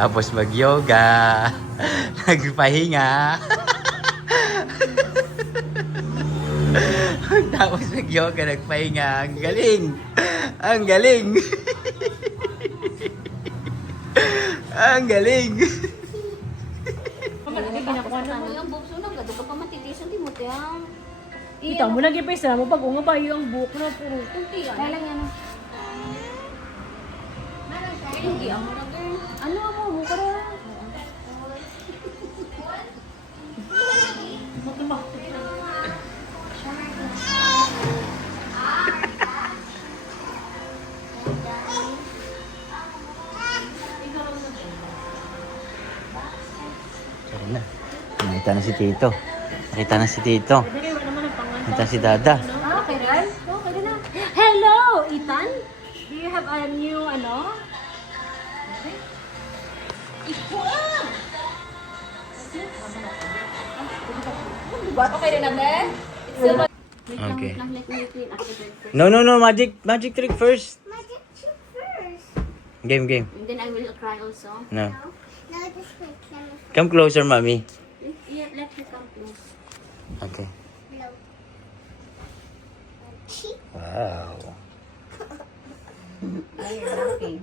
Tapos mag-yoga. Nagpahinga. Tapos mag-yoga, nagpahinga. Ang galing. Ang galing. Ang galing. Kita mo lagi pa isa mo pag unga pa yung buhok na puro. Kaya lang yan. Hindi ako na girl. Ano mo? Buka na. Sorry na. Nakita na si Tito. Nakita na si Tito. Nakita si Dada. Ah, okay rin? Okay rin na. Hello, Ethan? Do you have a new ano? Okay rin na, be? Okay. Wait. No. Magic trick first. Magic trick first. Game. And then I will cry also. No. No, this way. Come closer, mommy. Yeah, let her come close. Okay. No. Cheek. Wow. Ay, you're laughing.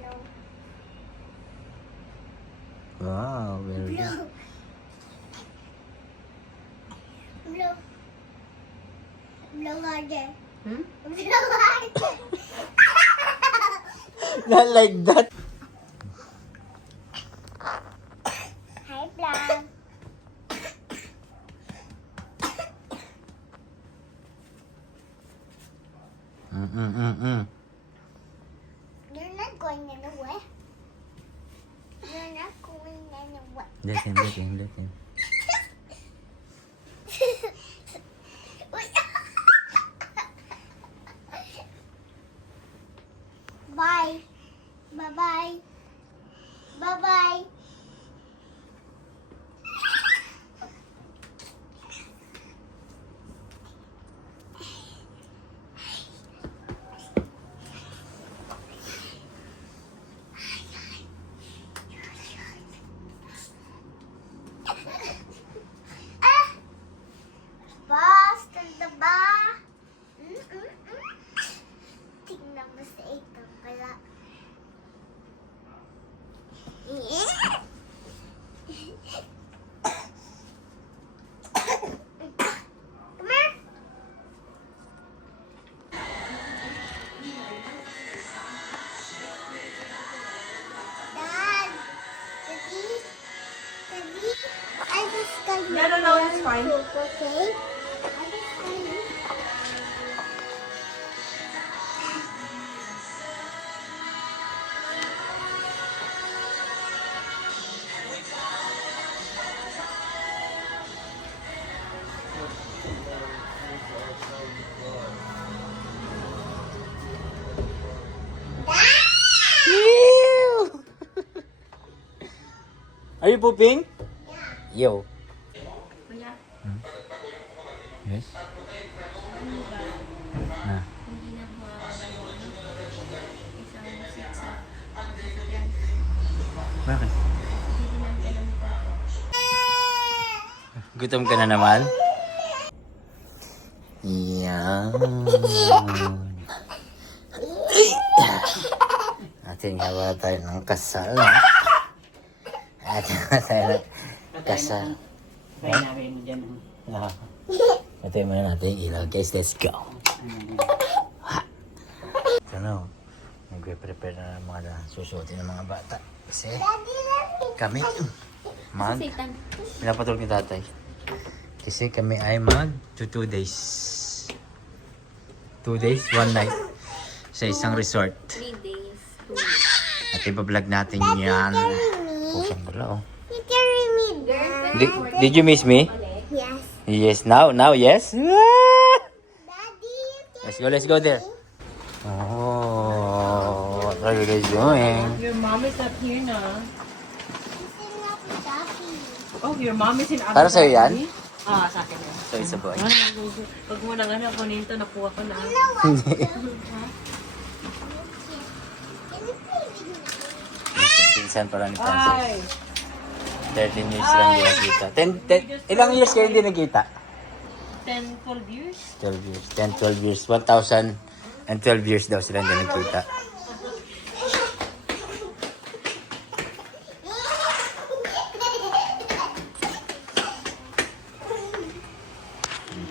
No. Wow, very good. Blue. Blue. Blue harder. Hmm? Blue harder. Not like that. Hi, Blanc. You're not going anywhere. You're not going anywhere. Listen. Bye. Bye-bye. Bye-bye. Basta na ba? Tingnan mo sa ito pala. Come here. Dad, Daddy, I just got you. No, it's fine. Okay? I just got you. Are you pooping? Yo. Kuya, Yes. Na. hindi na po isang seat sa sasakyan. Bakit? Hindi na kailan ko. Gutom ka na naman? Yan. Atin gawa tayo ng kasal. Atin gawa tayo ng kasal. Kaya namin mo dyan. Ah. Ito yung muna natin yung ilaw. Guys, let's go. Ano? Nagpe-prepare na ng mga susuotin ng mga bata. Kasi kami Satan. pinapatulog ni tatay. Kasi kami ay mag 2 days. 2 days, 1 night. Sa isang resort. 3 days. 2 At iba-vlog natin yan. Pusang bala, oh. You carry me down. Did you miss me? Yes. Yes, now, yes? Daddy, you carry Let's go there. Oh, what are you guys doing? Your mom is not here na. She's in Abu Dhabi. Oh, your mom is in Abu Para sa'yo yan? Dhabi? Ah, sa akin yan. So, it's a boy. Pag mo nang ano, kunin ito, nakuha ko na. You know what? pinsan pala ni Ay! Francis. 13 years lang din nagkita. 10, ilang years kayo hindi nagkita? 10, 12 years? 12 years. 10, 12 years. 1,012 years daw sila hindi nagkita.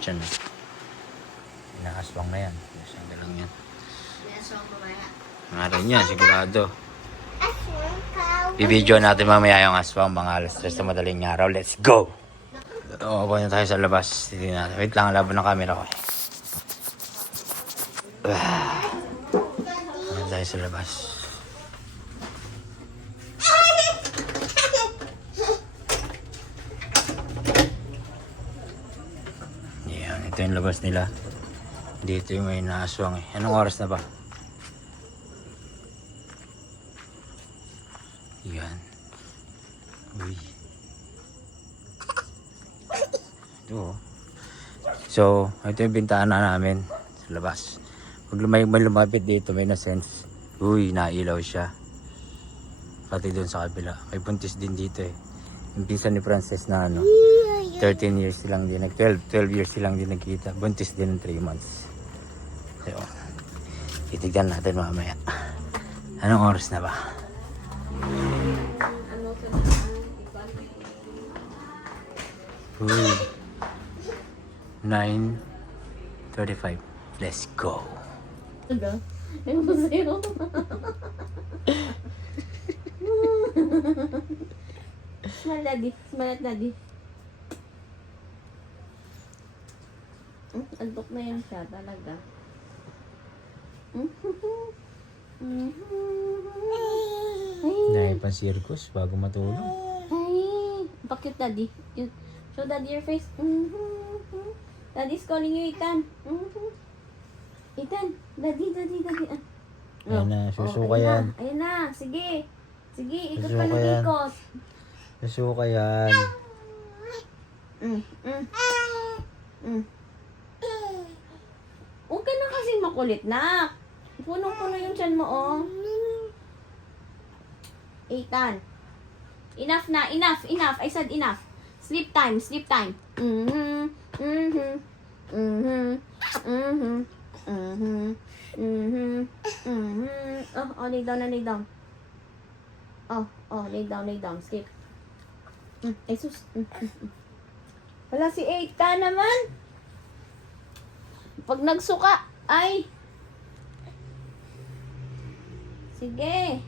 Diyan. Inaaswang na yan. Isang lang yan. Ngayon niya, sigurado. I-video natin mamaya yung aswang mga alas 3 na madaling araw. Let's go! Oo, na tayo sa labas. Titignan natin. Wait lang, laban ng camera ko. Ayan tayo sa labas. Yan, ito yung labas nila. Dito yung may naaswang eh. Anong oras na ba? Yan. Uy. Ito oh. So, ito yung bintana namin sa labas. Pag may lumapit dito, may na-sense. Uy, nailaw siya. Pati doon sa kabila. May buntis din dito eh. Yung pinsan ni Francis na ano, 13 years silang din, 12 years silang din nagkita. Buntis din ng 3 months. So, titignan natin mamaya. Anong oras na ba? Uy. 9:35. Let's go. Ano? Ano ba sa'yo? Smile daddy. Smile at daddy. Antok na yan siya talaga. Dahil pa circus bago matulog. Ay, bakit daddy? Show daddy your face. Daddy's calling you, Ethan. Ethan, daddy. Ayan na, susuka ayan yan. na. Ayan na, sige. Sige, ikot Susuka pa ng yan. ikot. Susuka yan. Huwag ka na kasing makulit na. Punong-puno yung tiyan mo, oh. Ethan. Enough na, enough. I said enough. Sleep time. Oh, lay down. Oh, lay down. Sleep. Ay, sus. Wala si Ethan naman. Pag nagsuka, ay. Sige.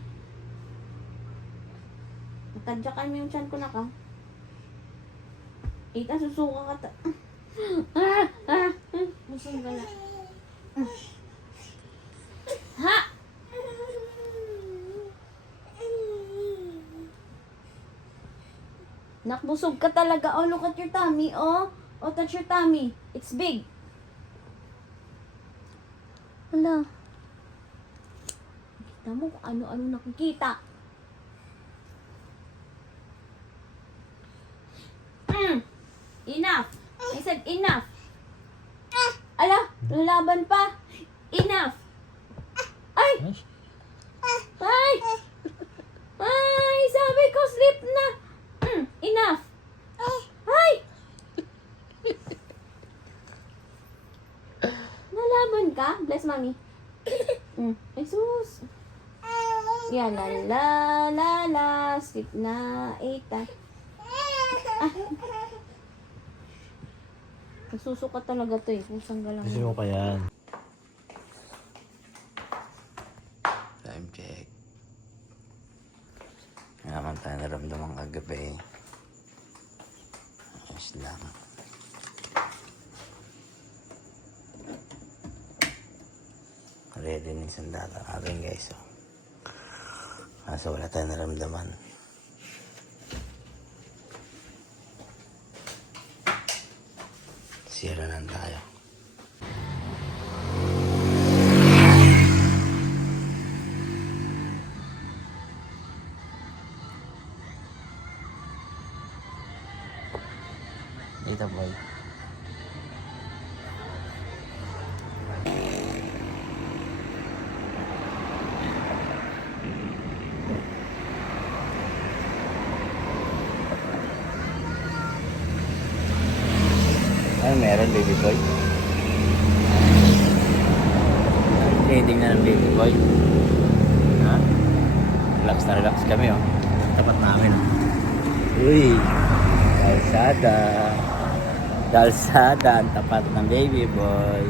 Tadyakan mo yung tiyan ko na ka. Ethan, susuka ka ta. Busog ka na. Ha? Nakbusog ka talaga. Oh, look at your tummy, oh. Oh, touch your tummy. It's big. Hala. Kita mo kung ano-ano nakikita. Enough. I said enough. Ala, lalaban pa. Enough. Ay! Ay, sabi ko sleep na. Enough. Ay! Nalaban ka? Bless mommy. Ay, sus. Yan, la. Sleep na. Eta. Nagsusuka talaga to eh. Kusang galang. Susuka yan. Time check. Nga naman tayo naramdaman kagabi. Ayos lang. Ready ng sandata natin guys. So wala tayong naramdaman. Sira lang tayo. Dito boy. Ano meron, baby boy? Tinitingnan ng baby boy. Ha? Relax na relax kami, oh. Tapat namin, oh. Uy! Kalsada. Kalsada ang tapat ng baby boy.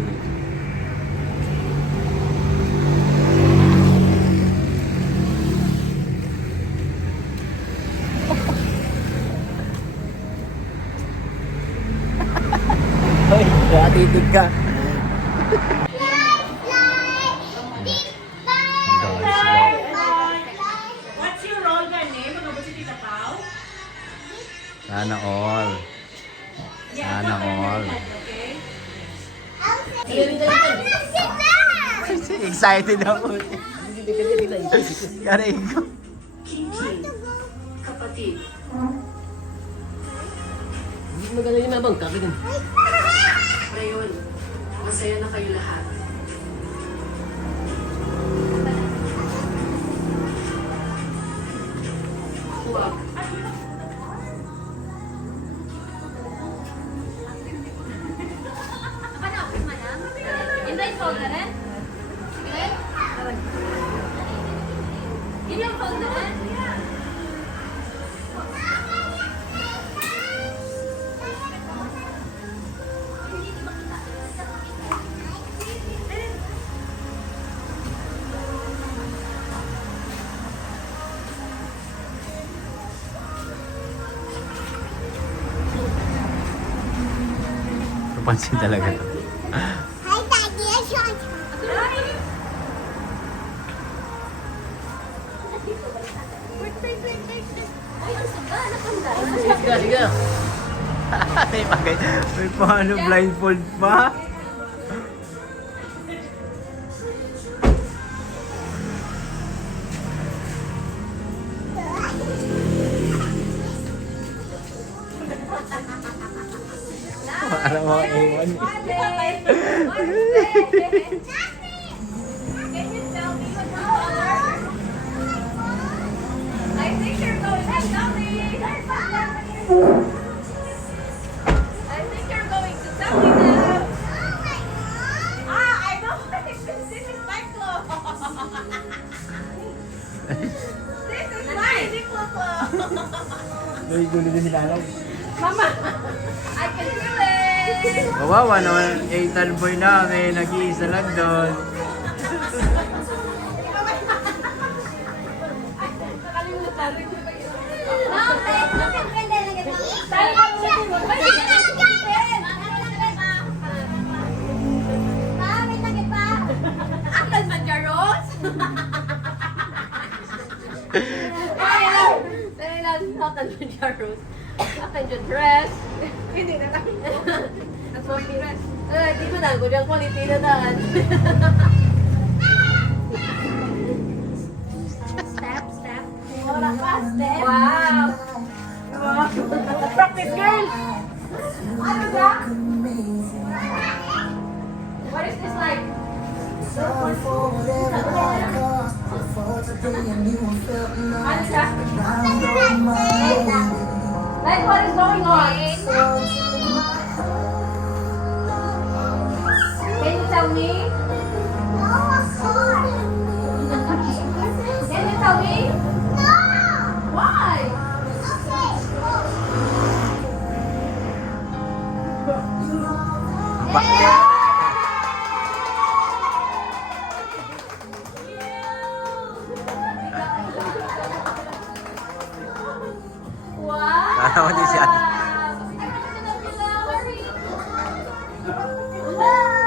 Hoy, nakatitig ka. What's your role name? Magabot si Tita Pao? Sana all. Sana all. Excited ako. Karay ko. Kapatid. Magaling yung mabang ka. Ngayon, masaya na kayo lahat. Huwag. Invite phone na rin? Sige? Yun yung phone na rin? Papansin talaga to. Hi, Daddy. I shot you. Ay, ang saga. Nakanda. Sige, sige. Ay, bakit? May paano blindfold pa? Para mo iwan. Can you tell me what color? I think you're going. Hey, Tommy! I think you're going to tell me now. I know. This is my club. This is my Uniqlo club. May gulo din si Nanay. Mama, I can feel it. Kawawa naman, 8 boy namin, nag-iisa lang doon. Nakalimutan. Mama, bakit ka nalagyan? Tayo ka mo. Akal Manjaros? Dali lang, akal Manjaros. Akal yung dress. Hindi na lang. Ang quality dress. Di ko na. Kung yung quality na daan. Step. Wala ka, step. Wow. Practice, girl. Ano ba? What is this like? Ano siya? Like, what is going on? Can you tell me? Can you tell me? Why? Wow! Parang hindi si ate. Wow!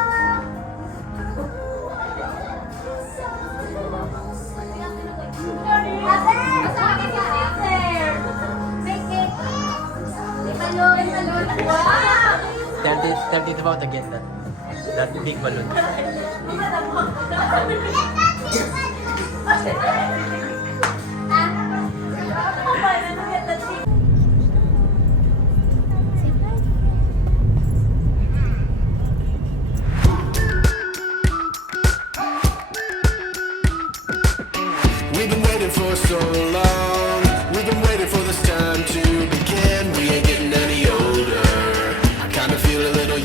30 about to get that. That big balloon. We've been waiting for so long. We've been waiting for this time to begin. We ain't getting any older. I kinda feel a little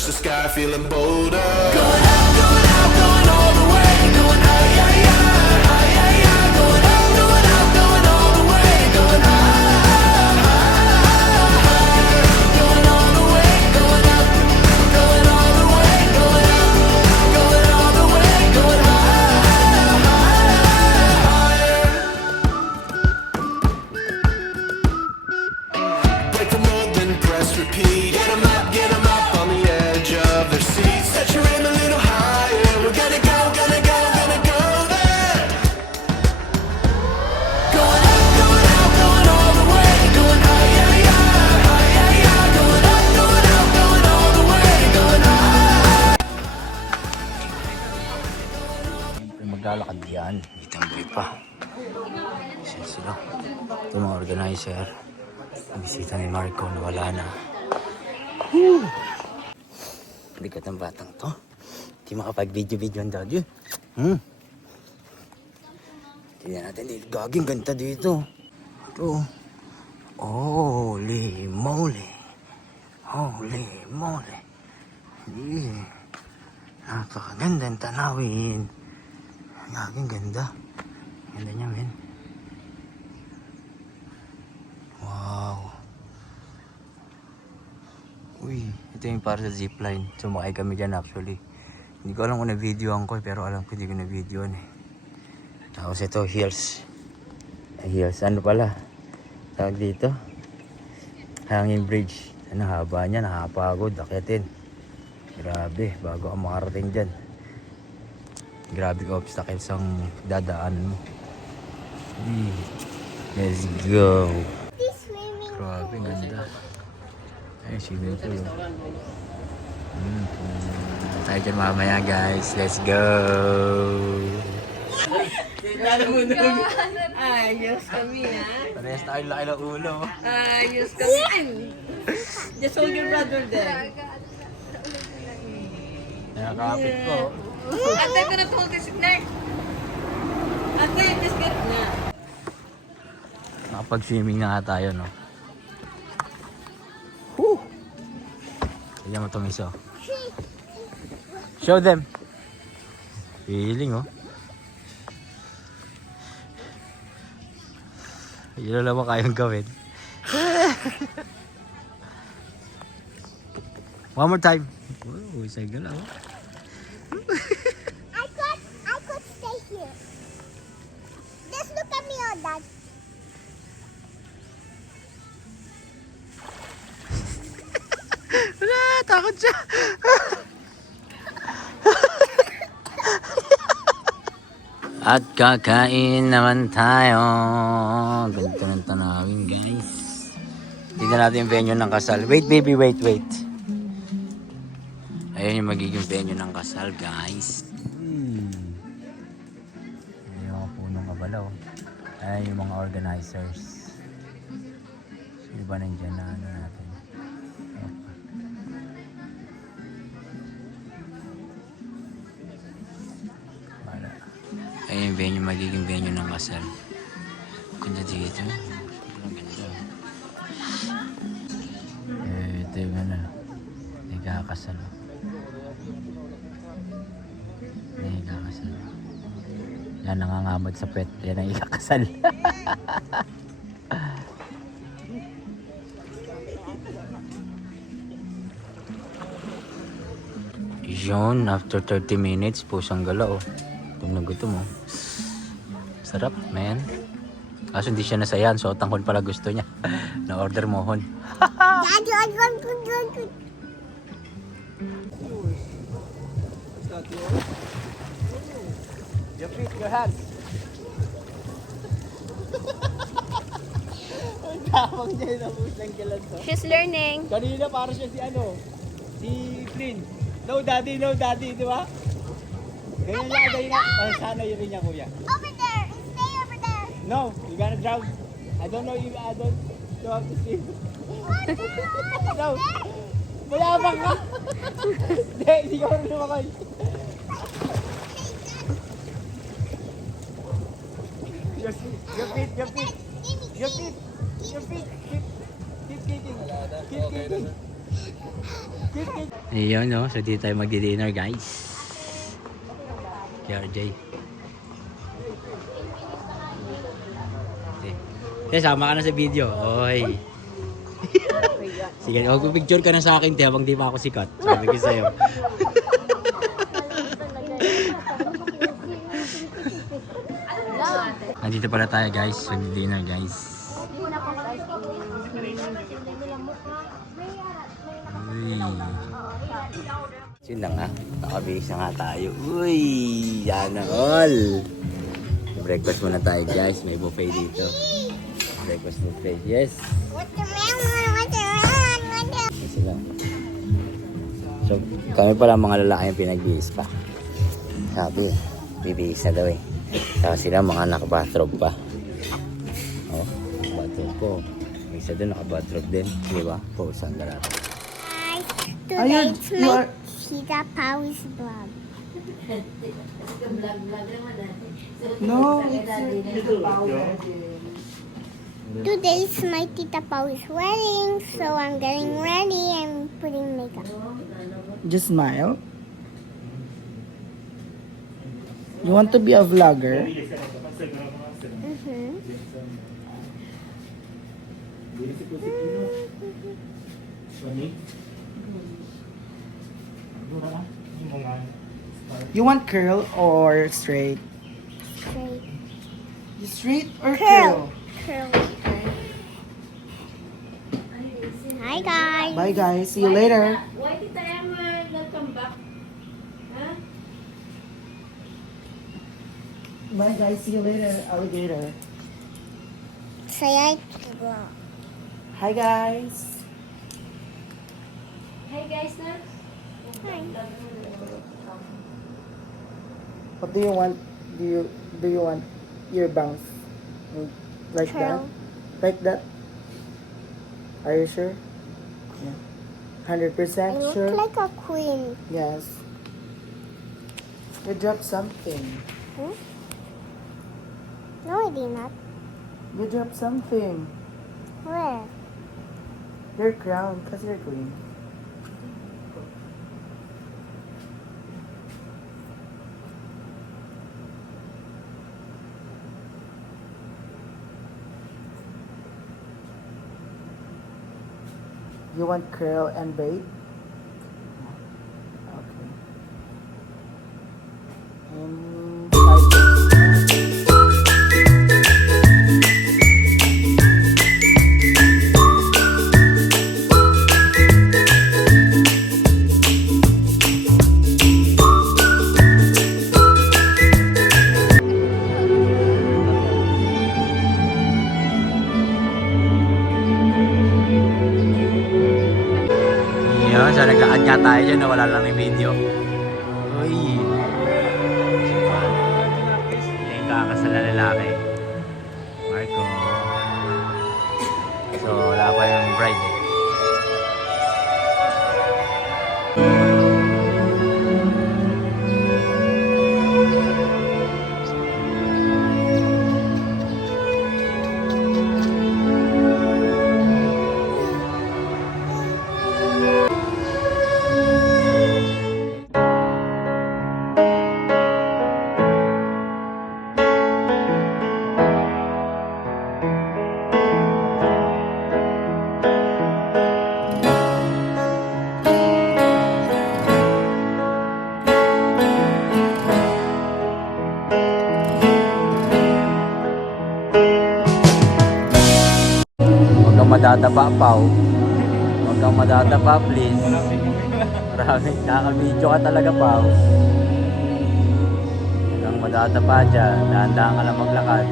touch the sky, feeling bolder. Going out, going all the way. Going out, yeah, yeah, yeah, yeah. Going out, going all the way. Going higher, going all the way. Going up, going all the way. Going up, going all the way. Going higher. Break the mold, then press repeat. Get 'em up on the edge of their seats. Set your aim a little higher. We're gonna go there. Going out, going all the way. Going high, yeah, yeah, high, yeah, yeah. Going out, going all the way. Going high. Siyempre maglalakad yan. Itamboy pa. Isa sila. Ito mga organizer. Bisita ni Marco na wala na. Bigat ang batang to. Hindi makapag-video-video ang daddy. Tingnan natin dito. Gaging ganda dito. Ito. Holy moly. Holy moly. Napakagandang tanawin. Gaging ganda. Ganda niya, men. Wow. Uy, ito yung para sa zipline. Sumakay kami dyan actually. Hindi ko alam kung na-videoan ko pero alam ko hindi ko na-videoan eh. Tapos ito, hills. Hills, ano pala? Tawag dito? Hanging bridge. Ano, haba niya, nakapagod, akyatin. Grabe, bago ang makarating dyan. Grabe ka obstacles ang dadaanan mo. Let's go. Grabe, ganda. Ay, swimming pool. Tayo dyan mamaya guys. Let's go. Ayos kami, ha? Parehas tayo laki ng ulo. Ayos kami. Just hold your brother there. Nakakapit ko. Ate, ko na hold this neck. Ate, just get na. Nakapag-swimming na nga tayo, no? Tignan mo itong isa. Show them. Feeling, oh. Yun lang ba kayang gawin? One more time. Oh, isa gala, oh. I could stay here. Just look at me, oh, Dad. Wala, takot siya. At kakain naman tayo. Ganito ng tanawin, guys. Tignan natin yung venue ng kasal. Wait, baby, wait. Ayan yung magiging venue ng kasal, guys. Ayan yung mga punong kabalaw. Ayan yung mga organizers. Iba nandiyan na ano natin. Wala. Ayan yung venue, magiging venue ng kasal. Ganda dito. Sobrang ganda. Ito yung ano. Nagkakasal. Nagkakasal. Yan nangangamad sa pet. Yan ang ikakasal. Yun, after 30 minutes, pusang gala, oh. Gutom na gutom, oh. Sarap, man. Kaso hindi siya nasayan, so tanghon pala gusto niya. Na-order mo hon. Your feet, your hands. Ang tapang niya na pusang kilan to. She's learning. Kanina para siya si Flynn. No daddy, di ba? Ganyan lang. Sana yun rin niya, kuya. Over there. Stay over there. No, you gotta drown. I don't know have to swim. No. Mayabang ka. Hindi ka marunong lumakay. Your feet. Keep kicking. Ayun, no? So, dito tayo magdi-dinner, guys. KRJ. Te, sama ka na sa video. Oy. Sige, picture ka na sa akin, te, habang di pa ako sikat. Sabi ko sa'yo. Nandito pala tayo, guys. Magdi-dinner, guys. Uy. Yun na nga. Nakabilis na nga tayo. Uy! Yan na all! Breakfast muna tayo, guys. May buffet dito. Breakfast buffet. Yes! Yes sila. So, kami pala mga lalaki yung pinag-bihis pa. Sabi, bibihis na daw eh. Tapos sila mga naka-bathrobe pa. Oh, bathrobe ko. May isa doon naka-bathrobe din. Di ba? Pausan na lang. Today it's my Tita Pau's vlog. No, it's Today is my Tita Pau's wedding, so I'm getting ready and putting makeup. just smile. You want to be a vlogger? Mm-hmm. You want curl or straight? Straight. Straight or Curl. Curly. Hi guys. Bye guys, see you later. Why did I not come back? Huh? Bye guys, see you later, alligator. Say hi vlog. Hi guys. Hey guys na. Hi. What do you want? Do you want ear bangs? Like Curl. that? Like that? Are you sure? Yeah. 100% I look sure? like a queen. Yes. You dropped something. Hmm? No, I did not. You dropped something. Where? Your crown, because you're queen. You want curl and braid? Okay. In 5 minutes. Yun, so naglakad nga tayo dyan, wala lang yung video. Uy! Yung kakasal na lalaki. Marco. So, wala pa yung bride eh. Huwag kang madadapa, Pao. Huwag kang madadapa, please. Marami, nakaka-video ka talaga, Pao. Huwag kang madadapa dyan. Dahan-dahan ka lang maglakad.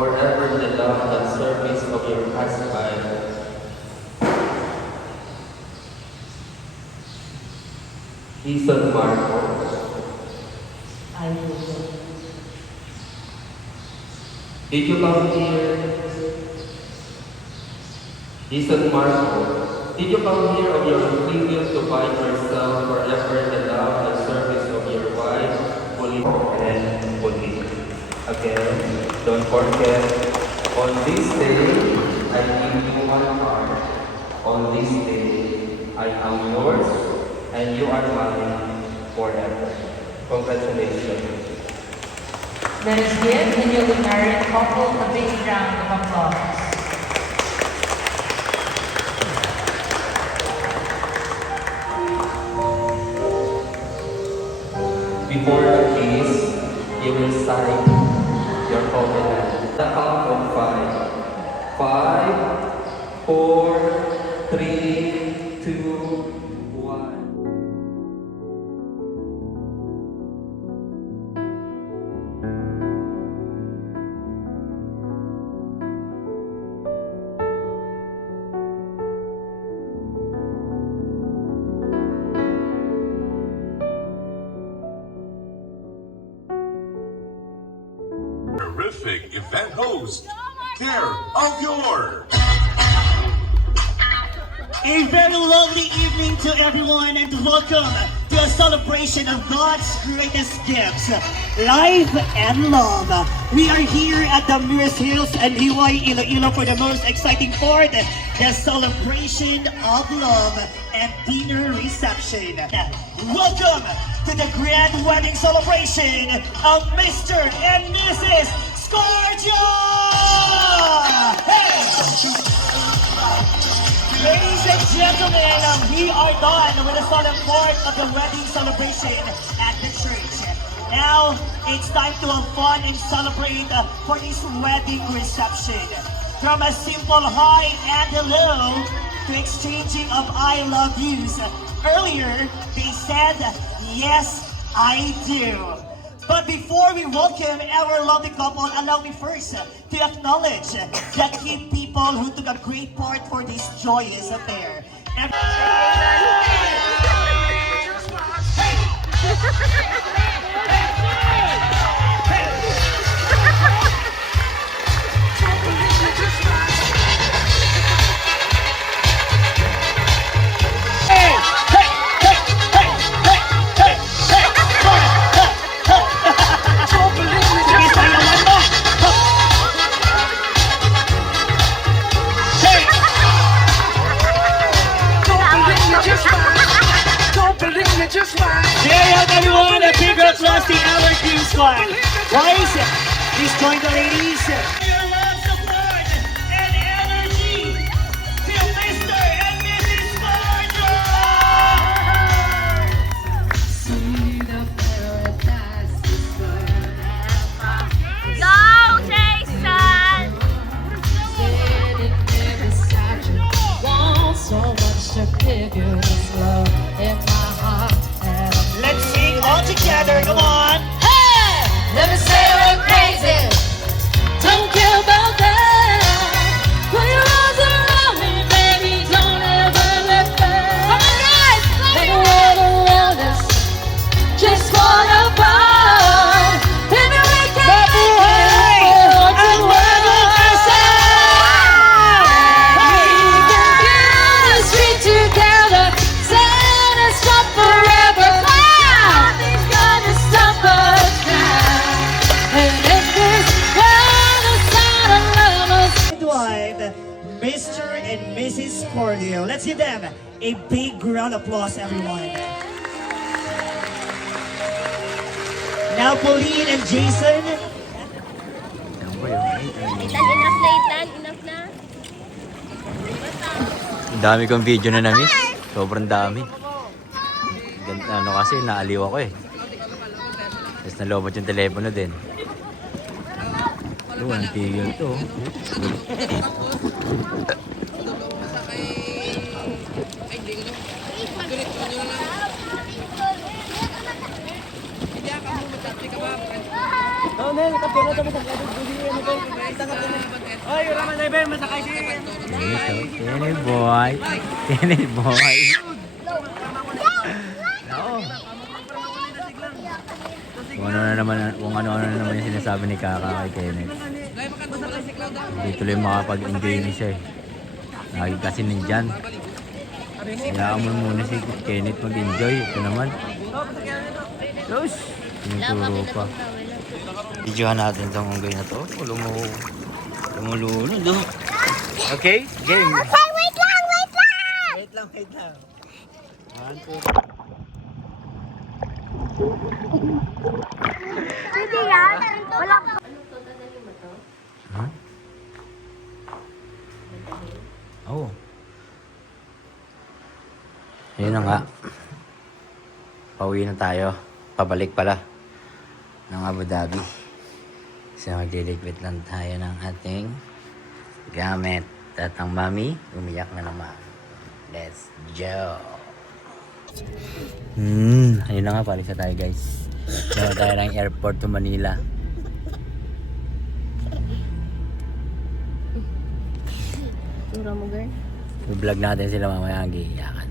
Forever the love and service of your husband. Jason Marcos. I will. Did you come here? Jason Marco, did you come here of your own free will to find yourself forever in the love and service of your wife, Pauline and Pauline? Again, don't forget, on this day, I give you my heart. On this day, I am yours, and you are mine forever. Congratulations. Let us give the newly married couple a big round of applause. Before the kiss, you will sign your covenant. The count of 5. 5, 4, 3, 2, 1. Terrific event host, care of your. A very lovely evening to everyone and welcome to a celebration of God's greatest gifts, life and love. We are here at the Mirrors Hills and Hiwai Iloilo for the most exciting part, the celebration of love and dinner reception. Welcome to the grand wedding celebration of Mr. and Mrs. Scorgio! Hey! Ladies and gentlemen, we are done with the solemn part of the wedding celebration at the church. Now, it's time to have fun and celebrate for this wedding reception. From a simple hi and hello to exchanging of I love yous. Earlier, they said, yes, I do. But before we welcome our lovely couple, allow me first to acknowledge the key people who took a great part for this joyous affair. There you go, everyone. A big applause to our team squad. Boys, please join the ladies. Your love, support, and energy to Mr. and Mrs. Scorgio! See the paradise is Go, Jason! Want so much to give you this love in my heart. Let's sing all together, come on! Hey! Let me say we're crazy. Don't care about that. Put your arms around me, baby. Don't ever let go. Come on, guys! And the world around us just fall apart. Maybe we can make it all to one. We can build a street together. Set us up forever. Nothing's gonna stop us now. And if this world is out of lovers, Wife, Mr. and Mrs. Scorgio. Let's give them a big round of applause, everyone. Now, Pauline and Jason. Enough na, Ethan. Enough na. Ang dami kong video na na-miss. Sobrang dami. Ano kasi, naaliw ako eh. Tapos nalobot yung telepono din. Ito, ang tigil to. Kenny boy. Kenny boy. Kung ano na naman yung sinasabi ni Kaka kay Kenneth. Hindi tuloy makapag-enjoy na siya eh. Lagi kasi nandyan. Hayaan mo muna si Kenneth mag-enjoy. Ito naman. Yes! Tinuturo pa. Videohan natin itong unggoy na to. Lumulunod oh. Okay, game. Okay, wait lang. Wait lang. 1, 2, Hindi yan. Wala pa. Huh? Oh. Ayun na nga. Pauwi na tayo. Pabalik pala ng Abu Dhabi. So magliligpit lang tayo ng ating gamit. At ang mami, umiyak na naman. Let's go! Ayun na nga, palis na tayo guys. Diyan tayo ng airport to Manila. Tura mo, girl. I-vlog natin sila mamaya ang giiyakan.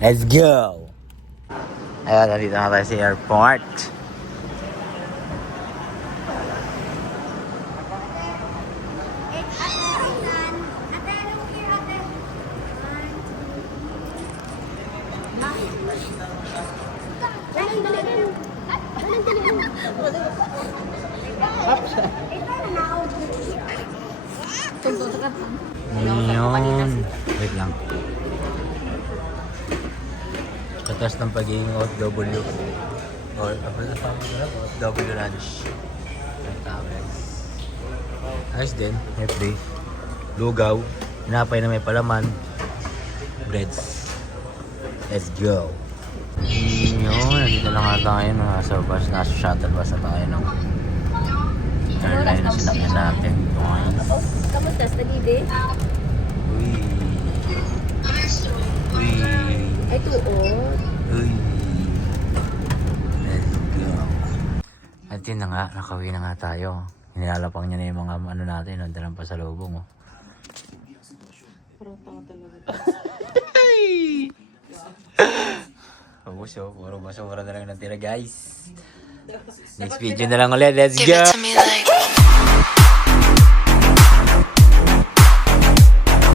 Let's go! Ayan, nandito na tayo sa airport. Yun. Wait lang. Katas ng pagiging OFW. Or OFW lunch. Ayos din. FD. Lugaw. Pinapay na may palaman. Breads. Let's go. Yun. Nandito na nga tayo. Nasa bus. Nasa shuttle bus na tayo ng airline na sinakyan natin. Kamusta sa Dide? Uy. Uy. Ay, tuon. Uy. Let's go. At yun na nga, nakauwi na nga tayo. Nilalapang niya na yung mga ano natin, dalang pasalubong. Oh. Pabuso, puro basura na lang natira guys. Next video na lang ulit, let's go!